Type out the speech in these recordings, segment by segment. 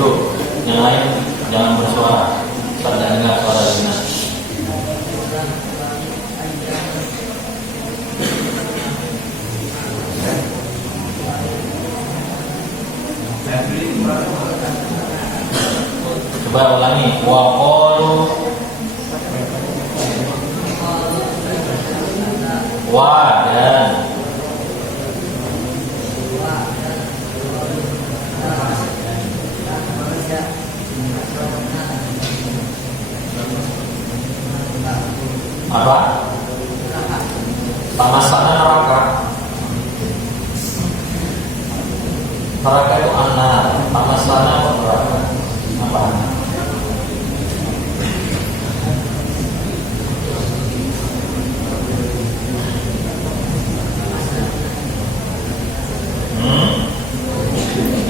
duduk. Yang lain jangan bersuara. Tidak dengar suara Zina. Coba ulangi. Wa qalu wa dan apa? Tamasana neraka. Neraka itu anar. Tamasana neraka. Apa?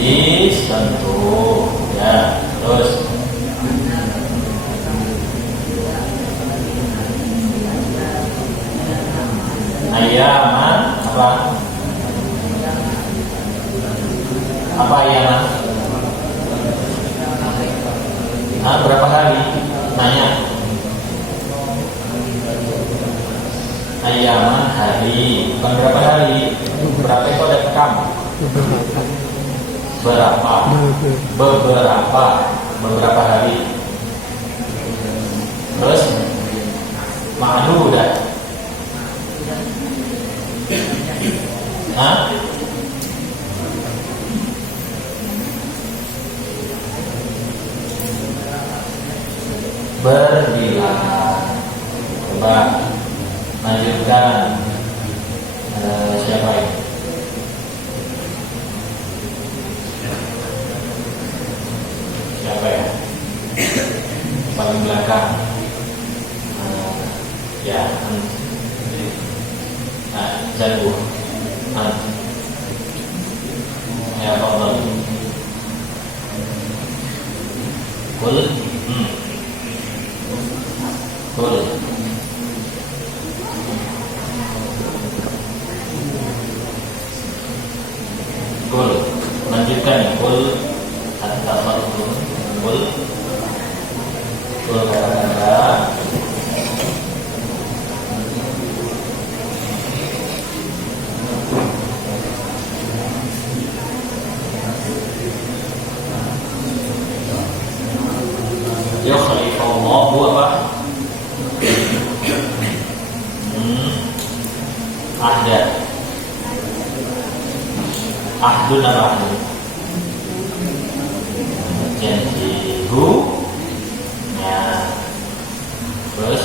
Disentuh. Ya, terus ayaman apa? Apa ayaman? Berapa hari? Tanya. Ayaman hari. Bukan berapa hari. Berapa itu ada kam? Berapa? Beberapa hari. Terus ma'adu udah. Hah? Berbilang. Coba lanjutkan. Siapa ini? Siapa ya? Paling belakang. Ya. Jago. Ya, Allah. Kul. Kul. Kul. Lanjutkan. Kul. At-tafal. Kul. Kul kata-kata. Ya khalifallahu apa? Ahda. Ahdun apa ahdun? Janjiku. Ya. Terus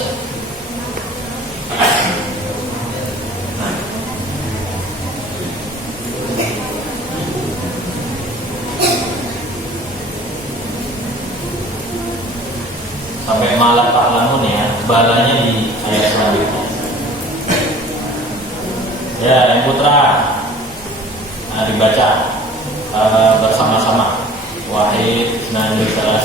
sampai malah ta'lamun ya, balanya di ayat selanjutnya. Ya, yang putra dibaca bersama-sama. Wahid, Nani, Salah.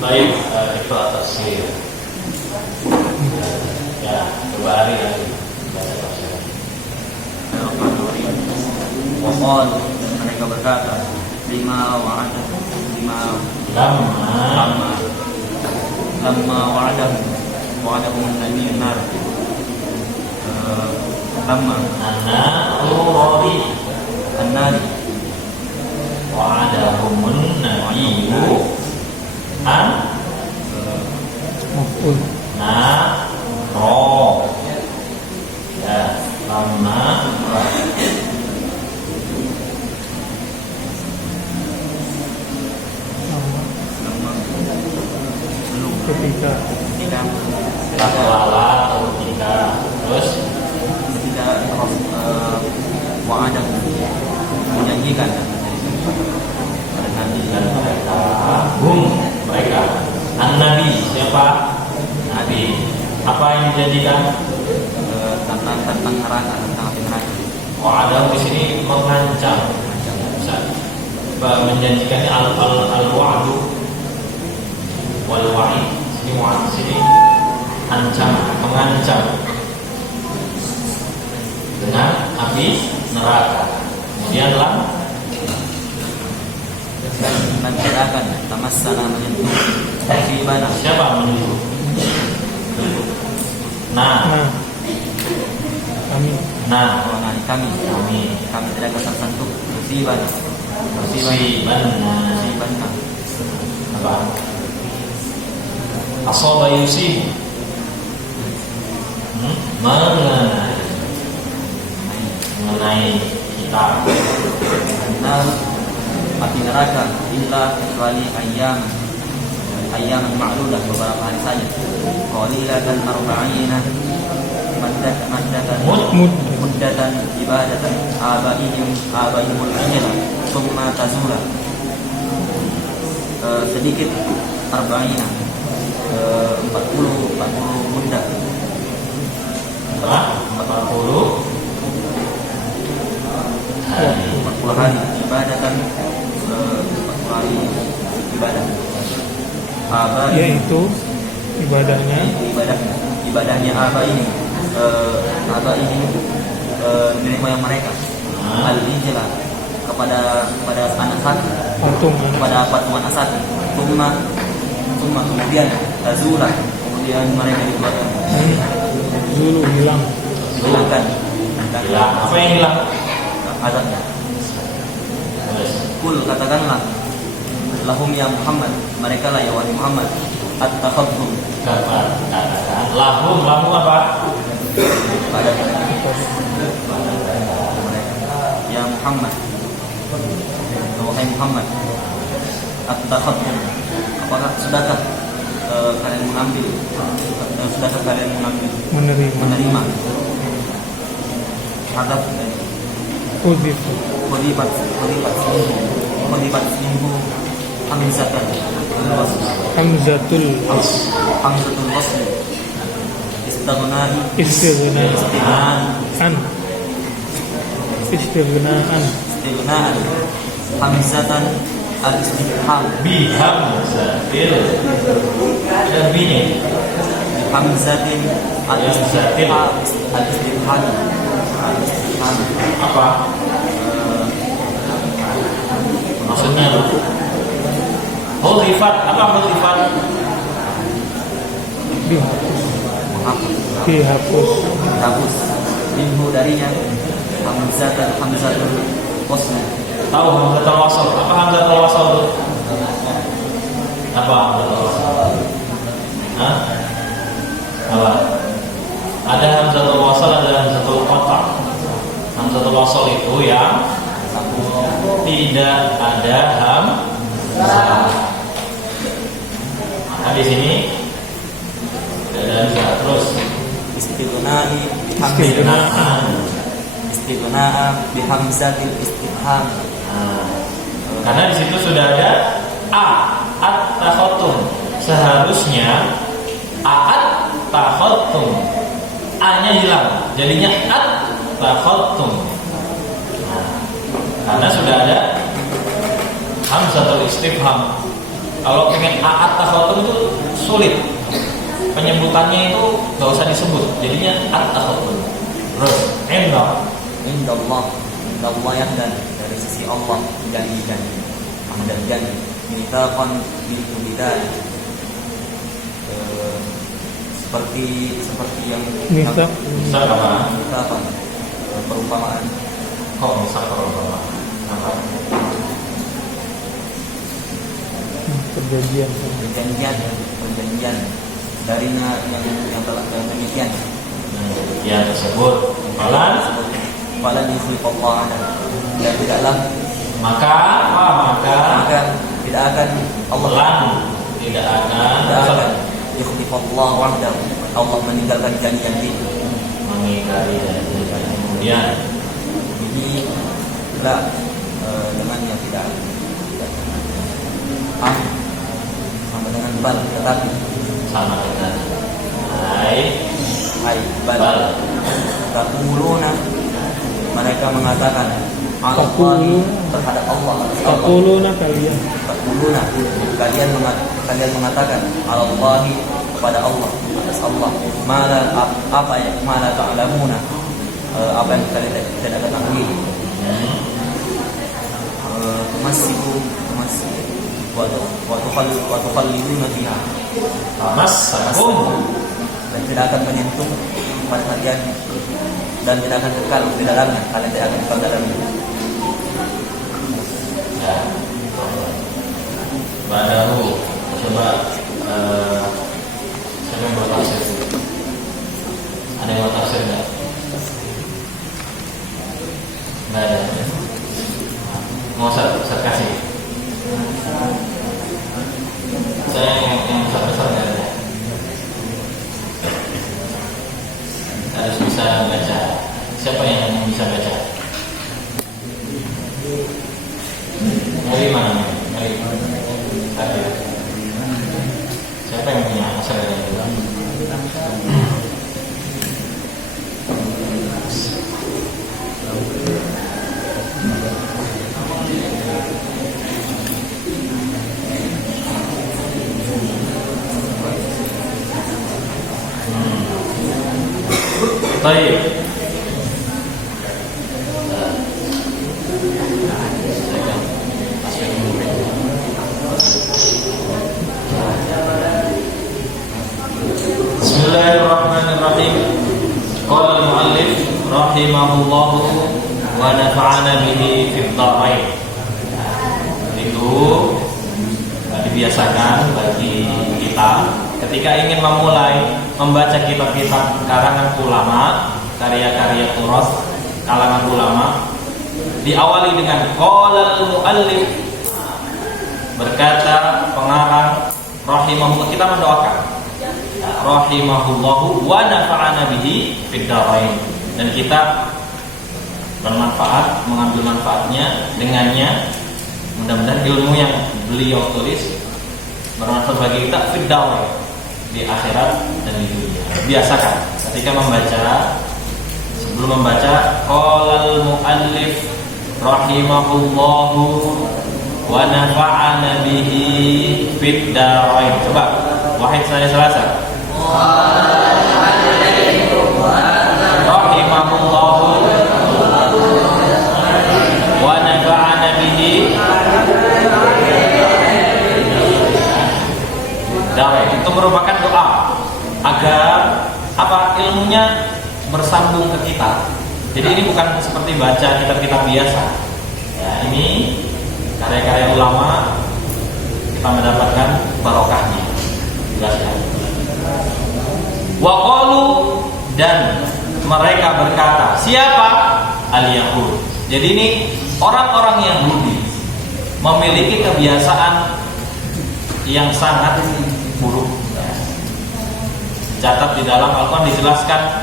Baik, itu atas sih. Ya, coba hari lagi. Waqal, mereka berkata, lima wa'ada, lamma wa'adahum an-nabiyyu nar. Lamma an-nari wa'adahumun nabiyyu an maf'ul naro. Ya, lama ketika takwala atau ketika terus wa'ada menjanjikan pada Nabi dan mereka mereka an-nabi siapa? Nabi. Apa yang dijanjikan? tentang neraka, tentang api neraka. Wa'ada di sini mengancam. Bisa menjanjikannya al-wa'du wal wa'id. Sini wa'id, sini ancam, mengancam dengan api neraka. Kemudian nanti akan tamassana menyentuh musibana. siapa menyentuh? Nah, kami tidak akan tersentuh musibana. Apa? Asaba yusib mengenai kita. Karena api neraka illa kecuali ayam ma'ludah, beberapa hari saja. Qalilatan arba'ina muddatan ibadatan abaihimul ijla thumma tazula. Sedikit arba'ina 40 muddah. 40 hari ibadatan 40 hari ibadah. yaitu ibadahnya nenek moyang mereka al-ijla kepada anak sapi, kepada patungan sapi. Kemudian tazula, kemudian mereka dikeluarkan. Zulu Hilangkan. Apa yang hilang? Azabnya. Kul, katakanlah, lahum ya Muhammad, mereka lah ya wahai Muhammad, at-takhadhum, Katakan lahum apa? pada mereka ya Muhammad, wahai Muhammad, at-takhadhum, apakah sudahkah kalian mengambil, menerima hadap Kodibat minggu Hamzatul wasl istighnaan hamzatan al-istifham Bihamzatil dan bini hamzatin al-istifham apa? Maksudnya Hulifat, apa hulifat? dihapus minhu darinya hamzatul wasl. Tahu hamzatul wasl? Apa hamzatul wasl itu? Apa hamzatul wasl? Hah? Apa? Ada hamzatul wasl, ada hamzatul qata'. Hamzatul wasl itu yang tidak ada hamzah. Nah, di sini ada hamzah terus. Istighnaa bihamzatil istifham. Karena di situ sudah ada at-takhatum. Seharusnya at-takhatum. A-nya hilang, jadinya at-takhatum. Karena sudah ada hamzatul istifham. Kalau pengen at-takhatur itu sulit. Penyebutannya itu nggak usah disebut. Jadinya at-takhatur. Terus Indallah ya, dan dari sisi Allah janji-janji, mengambil janji. Mitsaqan bil hududai, seperti yang Mitsaq. mitsaqan, perumpamaan. Kok bisa perumpamaan? Apa? Perjanjian dari yang telah demikian. Yang tersebut Falan yukhlifallahu dan tidaklah maka tidak akan tidak akan yukhlifallahu wa'dahu, Allah meninggalkan janji-janji itu. Mengingkari janji. Kemudian ini dengan yang tidak sama dengan bal, tetapi sama dengan bal. Taquluna, mereka mengatakan Taqulu terhadap Allah. Taquluna kalian. Taquluna, kalian mengatakan Allahi, kepada Allah, atas Allah, mala ta'lamuna, apa yang kalian tidak ketahui. Tumasiku wa tukhalliduna fiha, masakum, dan tidak akan menyentuh pada kalian, dan tidak akan kekal di dalamnya, kalian tidak akan kekal dalamnya. ya. Badahu, coba siapa yang buat tafsir? Ada yang buat tafsir nggak? Nggak ada. Mau saya kasih. Saya yang besar nggak ada. Harus bisa baca. Siapa yang bisa baca? Dari mana? Dari tadi. Siapa yang punya asal dari itu? Baik. Bismillahirrahmanirrahim. Qala al-muallif rahimahullahu wa nafa'ana bihi fid dharain. Itu dibiasakan bagi kita ketika ingin memulai membaca kitab-kitab karangan ulama, karya-karya turas kalangan ulama, diawali dengan qala al-muallif, berkata pengarang rahimahullah, kita mendoakan rahimahullahu wa nafa'ana bihi fid dharain, dan kita bermanfaat, mengambil manfaatnya dengannya. Mudah-mudahan ilmu yang beliau tulis bermanfaat bagi kita fid dharain, di akhirat dan di dunia. Biasakan ketika membaca, sebelum membaca qala al-muallif rahimahullahu wa nafa'ana bihi fid dharain. Coba wahid saya Selasa. Rahimahullahu wa nafa'ana bihi dharain. Itu merupakan doa agar ilmunya bersambung ke kita. Jadi ini bukan seperti baca kitab-kitab biasa. Ya, ini karya-karya ulama, kita mendapatkan barokahnya. Jelas ya. Wa qalu, dan mereka berkata, siapa? Al-Yahud. Jadi ini orang-orang Yahudi memiliki kebiasaan yang sangat buruk. Catat di dalam Al-Quran dijelaskan,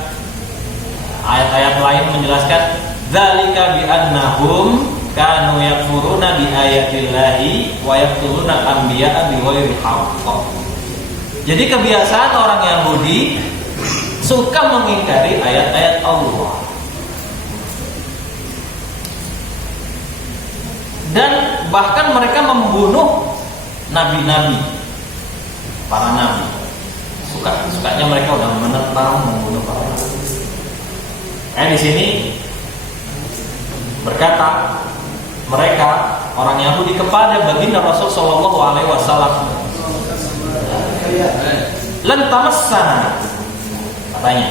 ayat-ayat lain menjelaskan, dzalika bi annahum kanu yakfuruna bi ayatillahi wa yaqtuluna al-anbiya'a bighairi haqq. Jadi kebiasaan orang Yahudi suka mengingkari ayat-ayat Allah, dan bahkan mereka membunuh nabi-nabi, para nabi. Sukanya mereka udah menentang, membunuh para nabi. Di sini berkata mereka orang Yahudi kepada baginda Rasul Shallallahu Alaihi Wasallam, lan tamassana, katanya,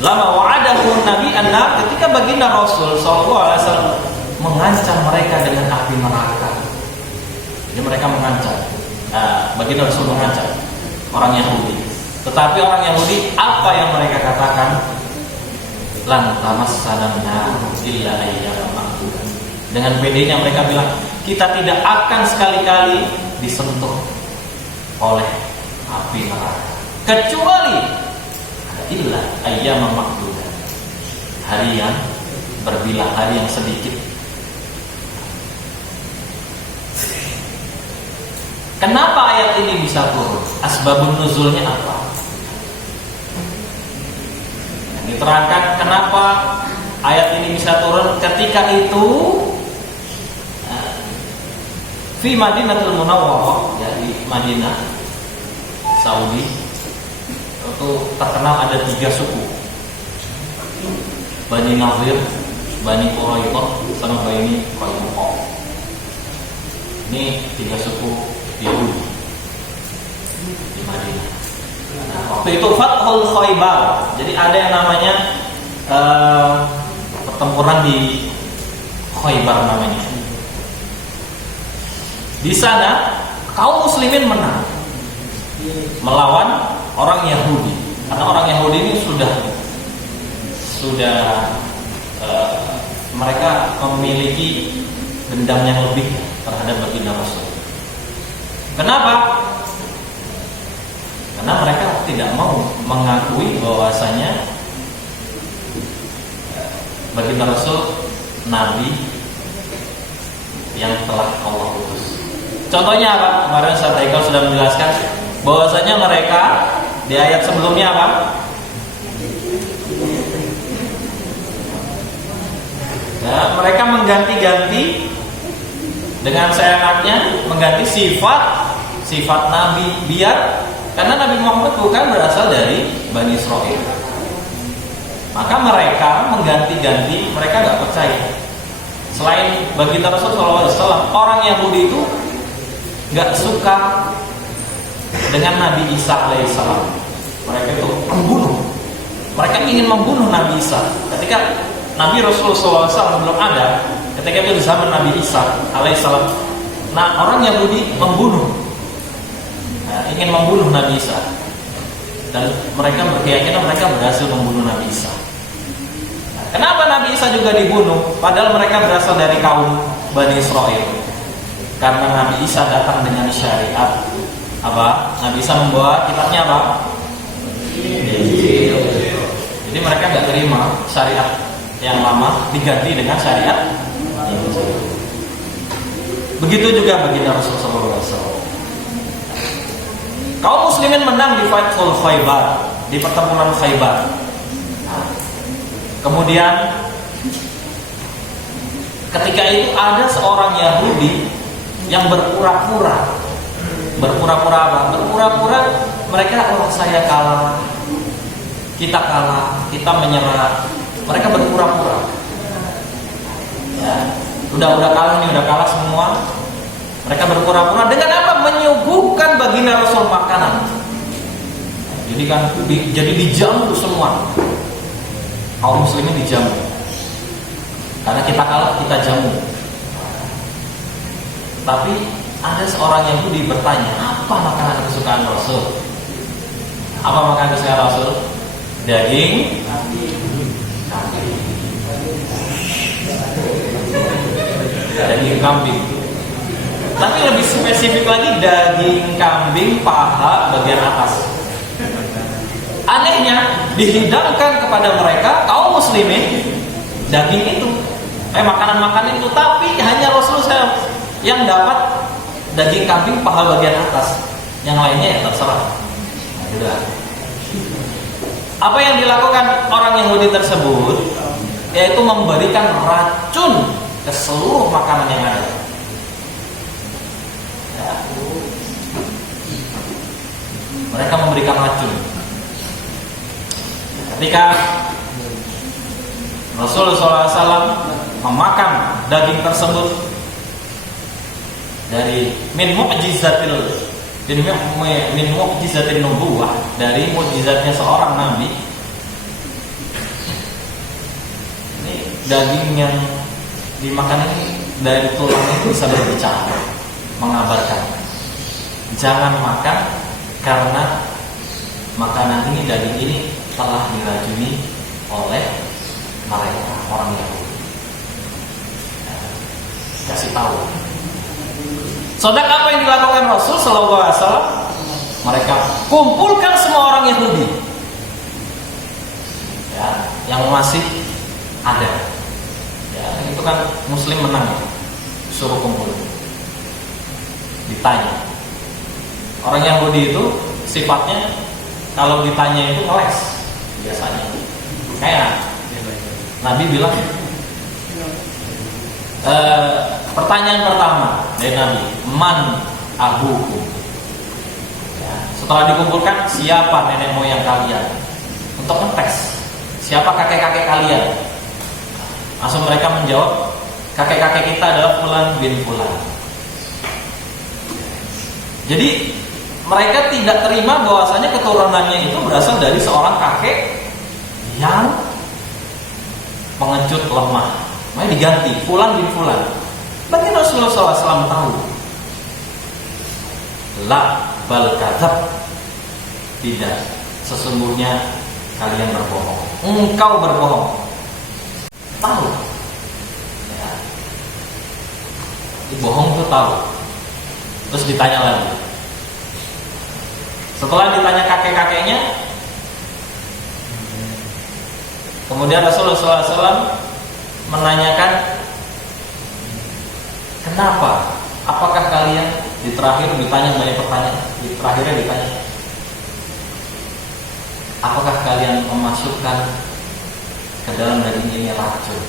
lama wa'adahu Nabi anna, ketika baginda Rasul Shallallahu Alaihi Wasallam mengancam mereka dengan api neraka. Jadi mereka mengancam, baginda Rasul mengancam orang Yahudi. Tetapi orang Yahudi apa yang mereka katakan? Lan tamassana illa ayyaman ma'dudah. Dengan bedanya mereka bilang, kita tidak akan sekali-kali disentuh oleh api neraka kecuali illa ayyaman ma'dudah, hari yang berbilang, hari yang sedikit. Kenapa ayat ini bisa turun? Asbabun nuzulnya apa? Diterangkan kenapa ayat ini bisa turun ketika itu fi Madinatul Munawwarah, ya, di Madinah Saudi itu terkenal ada 3 suku, Bani Nadir, Bani Quraidah, sama Bani Qainuqa. Ini 3 suku Yahudi di Madinah. Nah, waktu itu Fathul Khaybar. Jadi ada yang namanya pertempuran di Khaybar namanya. Di sana kaum muslimin menang melawan orang Yahudi. Karena orang Yahudi ini sudah mereka memiliki dendam yang lebih terhadap baginda Rasul. Kenapa? Karena mereka tidak mau mengakui bahwasanya baginda Rasul Nabi yang telah Allah utus. Contohnya apa? Kemarin Ustaz Haikal sudah menjelaskan bahwasanya mereka di ayat sebelumnya apa? Ya, mereka mengganti-ganti dengan seenaknya, mengganti sifat Nabi, biar karena Nabi Muhammad bukan berasal dari Bani Israel. Maka mereka mengganti-ganti, mereka nggak percaya. Selain baginda Rasul SAW, orang Yahudi itu nggak suka dengan Nabi Isa alaihissalam. Mereka itu membunuh. Mereka ingin membunuh Nabi Isa. Ketika Nabi Rasulullah SAW belum ada, ketika itu di zaman Nabi Isa alaihissalam, nah orang Yahudi membunuh, ingin membunuh Nabi Isa, dan mereka berkeyakinan mereka berhasil membunuh Nabi Isa. Kenapa Nabi Isa juga dibunuh? Padahal mereka berasal dari kaum Bani Israel. Karena Nabi Isa datang dengan syariat apa? Nabi Isa membawa kitabnya apa? Injil. Jadi mereka nggak terima syariat yang lama diganti dengan syariat Injil. Begitu juga baginda Rasulullah SAW. Kaum muslimin menang di Fathul Khaybar, di pertempuran Khaybar. Kemudian ketika itu ada seorang Yahudi yang berpura-pura apa? Berpura-pura mereka, saya kalah, kita menyerah. Mereka berpura-pura. Ya, udah kalah semua. Mereka berpura-pura dengan apa? Menyuguhkan baginda Rasul makanan. Jadi kan jadi dijamu semua. Kaum muslimin dijamu. Karena kita kalah, kita jamu. Tapi ada seorang Yahudi bertanya, apa makanan kesukaan Rasul? Apa makanan kesukaan Rasul? Daging kambing. Tapi lebih spesifik lagi, daging kambing paha bagian atas. Anehnya dihidangkan kepada mereka kaum muslimin daging itu, makanan-makanan itu, tapi hanya Rasulullah yang dapat daging kambing paha bagian atas. Yang lainnya ya terserah. Nah, apa yang dilakukan orang Yahudi tersebut? Yaitu memberikan racun ke seluruh makanan yang ada. mereka memberikan racun. Ketika Rasulullah SAW memakan daging tersebut dari min mu'jizatin nubuwah, dari mukjizatnya seorang nabi. Ini daging yang dimakan ini dari tulang itu bisa berbicara, mengabarkan jangan makan karena makanan ini, daging ini telah diracuni oleh mereka orang Yahudi. Kasih tahu. Saudara, apa yang dilakukan Rasul Sallallahu Alaihi Wasallam? Mereka kumpulkan semua orang Yahudi, ya, yang masih ada. Ya, itu kan Muslim menang, suruh kumpul. Ditanya. Orang Yahudi itu sifatnya kalau ditanya itu ngeles biasanya. Kayak Nabi bilang, pertanyaan pertama dari Nabi, man abukum. Ya, setelah dikumpulkan, siapa nenek moyang kalian? Untuk ngetes, siapa kakek-kakek kalian? Langsung mereka menjawab, kakek-kakek kita adalah Fulan bin Fulan. Jadi mereka tidak terima bahwasanya keturunannya itu berasal dari seorang kakek yang pengecut lemah. Makanya diganti Fulan bin Fulan. Bagi Rasulullah SAW tahu, la bal kadzab, tidak, sesungguhnya kalian berbohong. Engkau berbohong. Tahu. Ya. Bohong itu tahu. Terus ditanya lagi. Setelah ditanya kakek-kakeknya, kemudian Rasulullah SAW menanyakan, kenapa? Apakah kalian di terakhir ditanya banyak pertanyaan? Di terakhirnya ditanya, apakah kalian memasukkan ke dalam daging ini racun?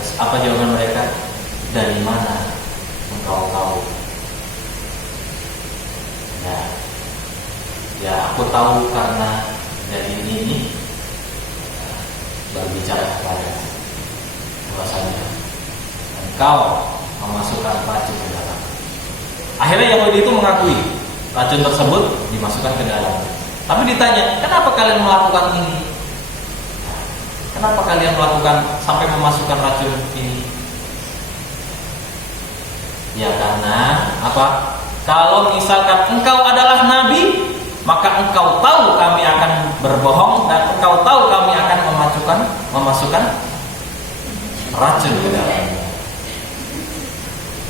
Terus apa jawaban mereka? Dari mana engkau tahu? Ya, aku tahu karena daging ini berbicara kepada bahwasanya engkau memasukkan racun ke dalam. Akhirnya Yahudi itu mengakui racun tersebut dimasukkan ke dalam. Tapi ditanya, kenapa kalian melakukan ini? Kenapa kalian melakukan sampai memasukkan racun ini? Ya karena apa? Kalau misalkan engkau adalah nabi, maka engkau tahu kami akan berbohong dan engkau tahu kami akan memasukkan racun ke dalamnya.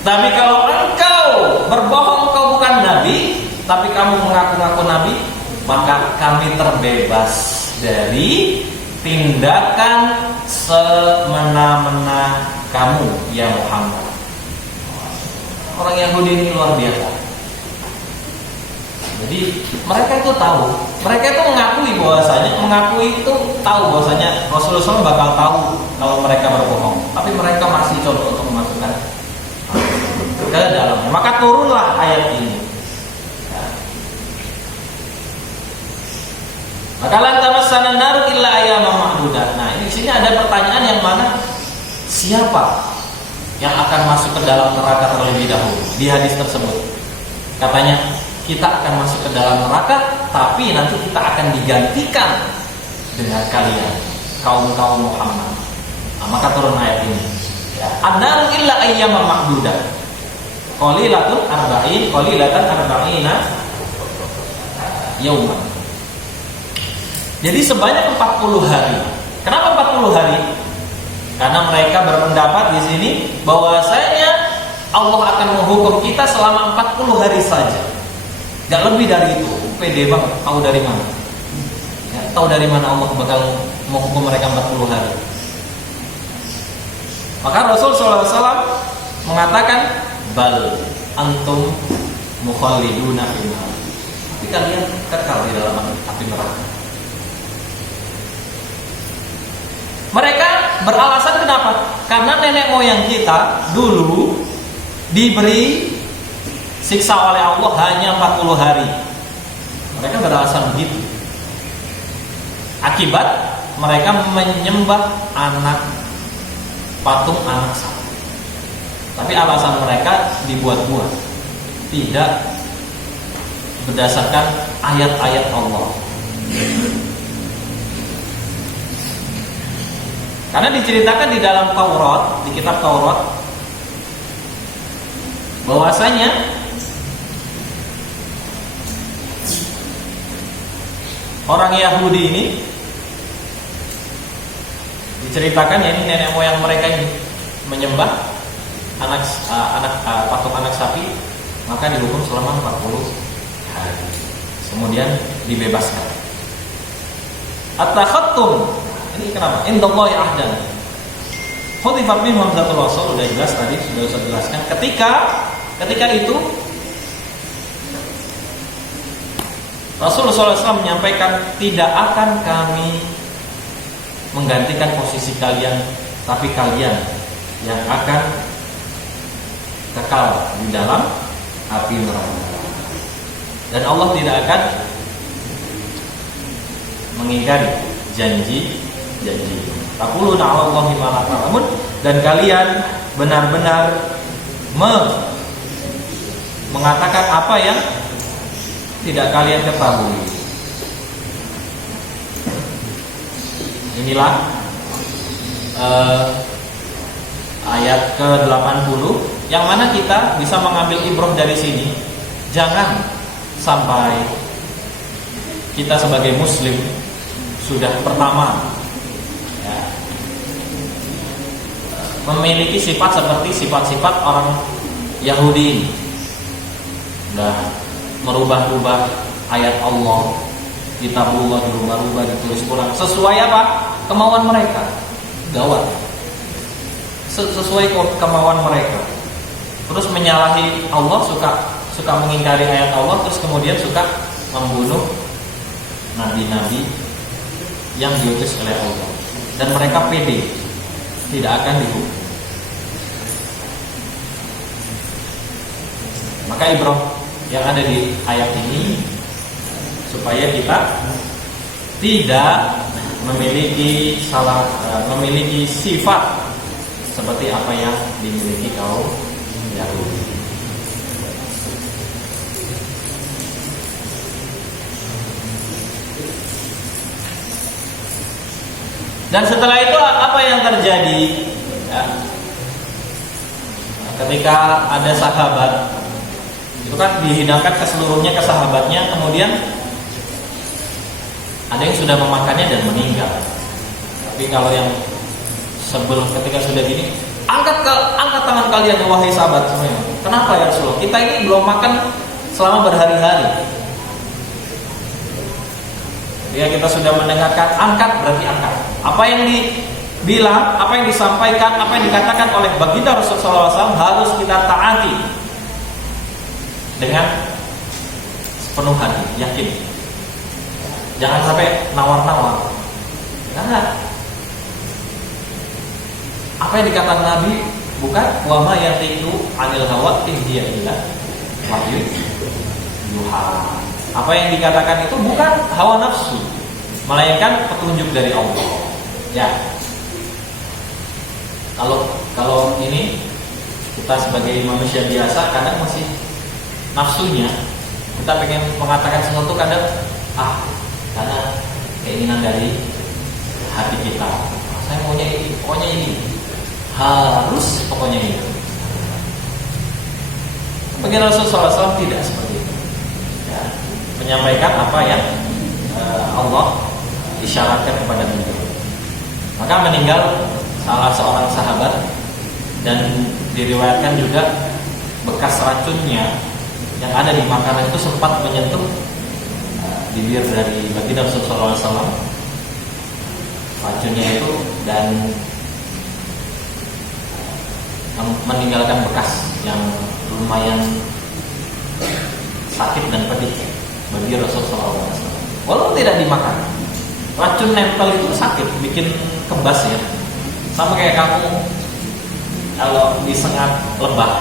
Tapi kalau engkau berbohong, engkau bukan nabi, tapi kamu mengaku-ngaku nabi, maka kami terbebas dari tindakan semena-mena kamu, ya Muhammad. Orang Yahudi ini luar biasa. Jadi mereka itu tahu, mereka itu mengakui itu tahu bahwasanya Rasulullah SAW bakal tahu kalau mereka berbohong, tapi mereka masih coba untuk memasukkan ke dalamnya. Maka turunlah ayat ini. Maka lantaran sana naru illa ayyaman ma'dudah. Nah, ini di sini ada pertanyaan yang mana siapa yang akan masuk ke dalam neraka terlebih dahulu di hadis tersebut. Katanya kita akan masuk ke dalam neraka, tapi nanti kita akan digantikan dengan kalian, kaum-kaum Muhammad. Nah, maka turun ayat ini. Ya, an-naru illa ayyaman ma'dudah. Qalilatan arba'ina yauman. Jadi sebanyak 40 hari. Kenapa 40 hari? Karena mereka berpendapat di sini bahwasanya Allah akan menghukum kita selama 40 hari saja. Gak lebih dari itu. Pede banget. Tahu dari mana? Ya, tahu dari mana Allah bakal menghukum mereka 40 hari. Maka Rasul SAW mengatakan, bal antum mukhalliduna finnar. Tapi kalian kekal di dalam api neraka. Mereka beralasan kenapa? Karena nenek moyang kita dulu diberi siksa oleh Allah hanya 40 hari. Mereka beralasan begitu. Akibat mereka menyembah patung anak sapi. Tapi alasan mereka dibuat-buat, tidak berdasarkan ayat-ayat Allah. Karena diceritakan di dalam Taurat, di kitab Taurat, bahwasanya orang Yahudi ini diceritakan, ya ini nenek moyang mereka ini menyembah patung anak sapi, maka dihukum selama 40 hari. Kemudian dibebaskan. At-takhattum, ini kenapa? Indallahi ahdan. Khudifat min hamzatul wasl, sudah jelas tadi, sudah saya jelaskan. Ketika itu Rasulullah SAW menyampaikan, tidak akan kami menggantikan posisi kalian, tapi kalian yang akan kekal di dalam api neraka. Dan Allah tidak akan mengingkari janji. Taquluna 'alallahi ma la ta'lamun, dan kalian benar-benar mengatakan apa yang tidak kalian ketahui. Inilah ayat ke-80 yang mana kita bisa mengambil ibrah dari sini. Jangan sampai kita sebagai muslim sudah pertama ya, memiliki sifat seperti sifat-sifat orang Yahudi ini. Sudah merubah-rubah ayat Allah, kitabullah dirubah-rubah, ditulis ulang sesuai apa? Kemauan mereka. Gawat. Sesuai kemauan mereka. Terus menyalahi Allah, suka mengingkari ayat Allah, terus kemudian suka membunuh nabi-nabi yang diutus oleh Allah. Dan mereka pede tidak akan dihukum. Maka ibrah yang ada di ayat ini supaya kita tidak memiliki sifat seperti apa yang dimiliki kaum Yahudi. Dan setelah itu apa yang terjadi? Ya. Ketika ada sahabat, itu kan dihidangkan keseluruhnya ke sahabatnya, kemudian ada yang sudah memakannya dan meninggal. Tapi kalau yang sebelum ketika sudah gini, angkat tangan kalian wahai sahabat semuanya. Kenapa ya Rasulullah? Kita ini belum makan selama berhari-hari. Ketika kita sudah mendengarkan angkat, berarti angkat. Apa yang dibilang, apa yang disampaikan, apa yang dikatakan oleh baginda Rasulullah SAW harus kita taati dengan sepenuh hati, yakin. Jangan sampai nawar-nawar. Karena apa yang dikatakan Nabi bukan wa ma yatiqu 'anil hawa in hiya illa wahyu yuha. Apa yang dikatakan itu bukan hawa nafsu, melainkan petunjuk dari Allah. Ya. Kalau ini kita sebagai manusia biasa kadang masih nafsunya, kita pengen mengatakan sesuatu kadang karena keinginan dari hati kita. Saya maunya ini, pokoknya ini. Harus pokoknya ini. Bagi Rasulullah SAW tidak seperti itu. Ya, menyampaikan apa yang Allah isyaratkan kepada beliau. Maka meninggal salah seorang sahabat, dan diriwayatkan juga bekas racunnya yang ada di makanan itu sempat menyentuh bibir dari baginda Rasulullah SAW, racunnya itu, dan meninggalkan bekas yang lumayan sakit dan pedih bagi Rasulullah SAW. Walaupun tidak dimakan, racun nempel itu sakit, bikin kebas ya. Sama kayak kamu kalau disengat lebah,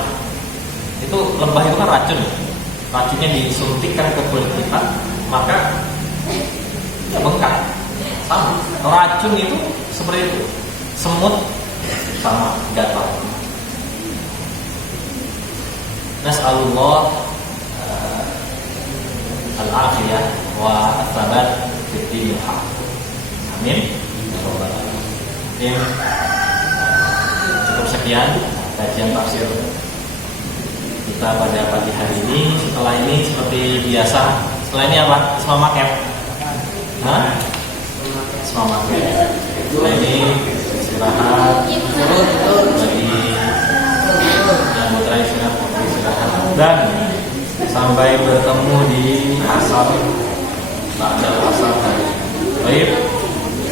itu itu lebah itu kan racun, racunnya disuntikkan ke kulit kita, maka ya bengkak. Sama, racun itu seperti itu, semut sama gatal. Nas'alullah al-afiyah wa at-thabat fid dinil haq. Amin. Mungkin cukup sekian kajian tafsir kita pada pagi hari ini. Setelah ini seperti biasa, setelah ini apa? Isma maket. Hah? Isma maket. Setelah ini istirahat bagi yang putra istirahat dan sampai bertemu di asar pada asar hari. Baik,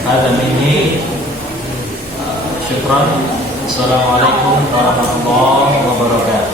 ada ini. Syukran. Assalamualaikum warahmatullahi wabarakatuh.